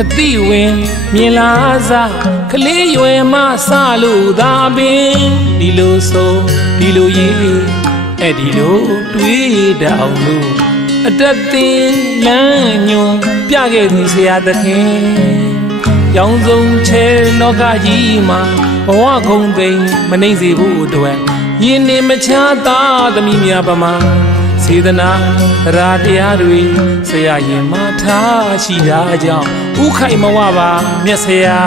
အတိဝင်မြင်လာစားကလေးရွယ်မဆလို့သာပင်ဒီလိုဆိုဒီလိုရေးအဲ့ဒီလိုတွေးတောင်လို့အတက်တင်လမ်းညွန်ပြခဲ့သူဆရာသခင်ရောင်စုံချဲလောကကြီးမှာဘဝခုံသိမ်းမနှိမ့်စေဖို့အတွက်ယင်းနေမချသားသမီးများပမာစေတနာရာတရားတွေဆရာရင်မထားရှိတာကြောင့်ဥခိုင်မဝပါမြတ်ဆရာ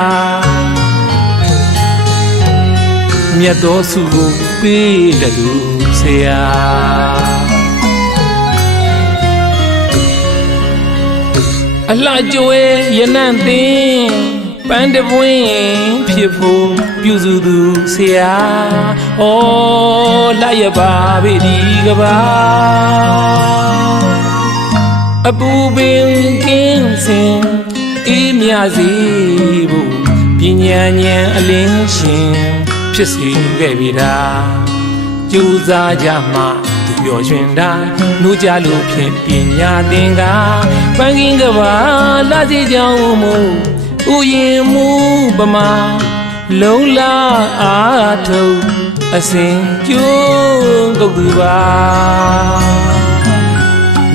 မြတ်တော်စုကိုပေးတဲ့သူဆရာအလှကြွယ်ရနံ့တင်ပန်းတပွင့်ဖြစ်ဖို့ပြုစုသူဆရာဩလာရပါပြီဒီကဘာအပူပင်ကင်းစင်အေးမြစီဖို့ပညာဉာဏ်အလင်းရှင်ဖြစ်စေခဲ့ပြီလားကြိုးစားကြမှသူပျော်ရွှင်တာနှိုးကြလို့ဖြင့်ပညာသင်္ကာပန်းကင်းကဘာလာစီကြောင်းမို့ဥယျင်မူပမာလုံးလာအားထုတ်အစဉ်ကျိုးကုတ်သူပါ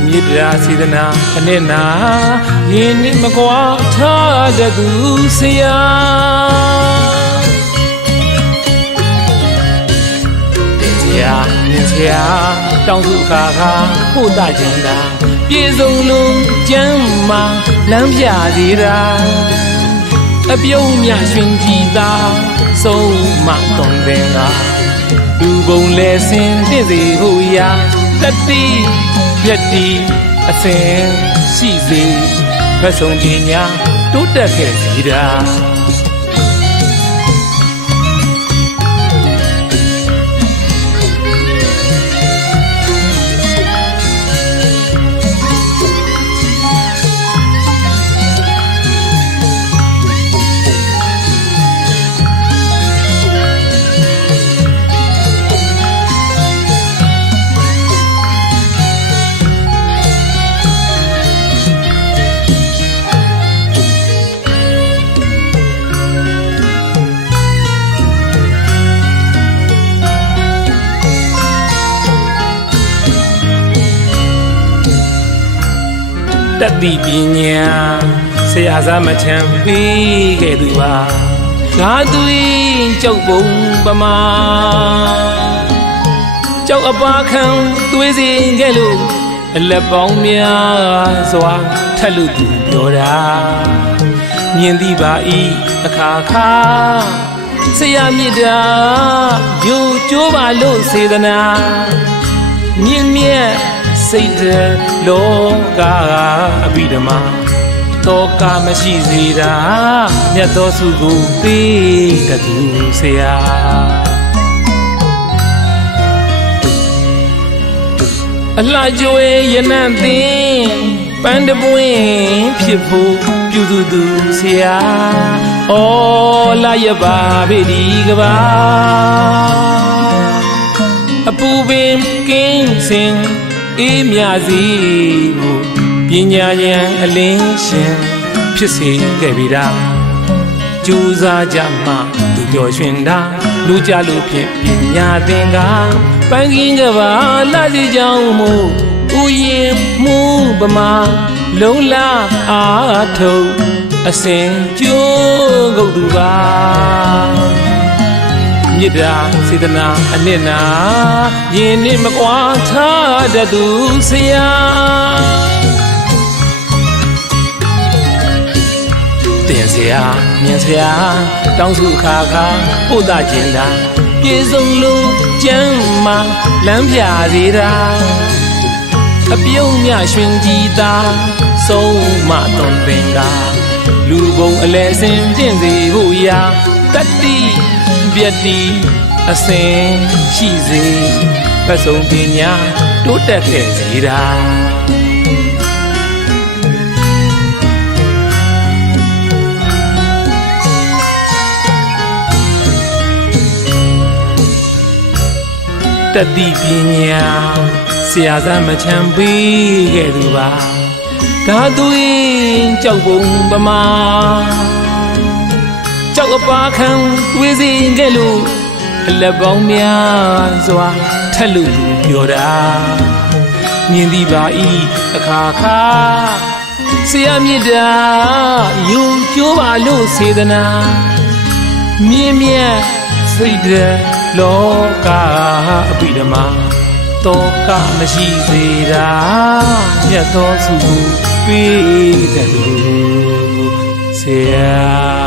မြစ်တာစေတနာအနှစ်နာယင်းနှစ်မကွာထားတဲ့သူဆရာတင်ဆရာမြင်ဆရာတောင်းစုခါခါပို့တခြင်းတာပြေဆုံးလုံးကျမ်းမာလမ်းပြစီတာအပြုံးမြရှင်ကြည်သာဆုံးမသွန်သင်ကလူပုံလဲစင်တင့်စေဖို့ရာတတိပြတ်တီအစဉ်ရှိစေဖက်ဆုံးပညာတိုးတက်ခဲ့စီတာတတိပညာဆရာစားမထံပေးခဲ့သူပါဓာသွေးကြောက်ပုံပမာကြောက်အပါခံသွေးစင်ခဲ့လို့အလက်ပေါင်းများစွာထက်လို့သူပြောတာမြင်သည်ပါဤအခါခါဆရာမြစ်တာယူကျိုးပါလို့စေတနာမြင့်မြတ်စိတ်တလောကအဘိဓမ္မာတောကမရှိစေတာမြတ်သောစုကိုပေးတဲ့သူဆရာအလှကြွယ်ရနံ့တင်ပန်းတပွင့်ဖြစ်ဖို့ပြုစုသူဆရာဩလာရပါပြီဒီကဘာအပူပင်ကင်းစင်အေးမြစီဖို့ပညာဉာဏ်အလင်းရှင်ဖြစ်စေခဲ့ပြီလားကြိုးစားကြမှသူပျော်ရွှင်တာလူကြလို့ဖြင့်ပညာသင်္ကာပန်းကင်းကဘာလာစီကြောင်းမို့ဥယျင်မူပမာလုံးလာအားထုတ်အစဉ်ကျိုးကုတ်သူပါမြစ်တာစေတနာအနှစ်နာယင်းနှစ်မကွာထားတဲ့သူဆရာတင်ဆရာမြင်ဆရာတောင်းစုခါခါပို့တခြင်းတာပြေဆုံးလို့ကျမ်းမာလမ်းပြစေတာအပြုံးမြရှင်ကြည်သာဆုံးမသွန်သင်ကလူပုံအလဲစင်တင့်စေဖို့ရာတတိ ပြတ်တီအစင်ရှိစေဖက်ဆုံးပညာတိုးတက်ခဲ့စေတာတတိပညာဆရာစမ်းမချမ်းပေးခဲ့သူပါဓာတုရင်ကြောက်ပုံပမာကြောက်အပါခံတွေးစီခဲ့လို့အလက်ပေါင်းများစွာထက်လို့ပြောတာမြင်သည်ပါဤအခါခါဆရာမြတ်တာယူကျိုးပါလို့စေတနာမြင့်မြတ်စိတ်တဲ့လောကအပိဓမ္မာတောကမရှိစေတာမြတ်သောစုပေးတယ်လို့ဆရာ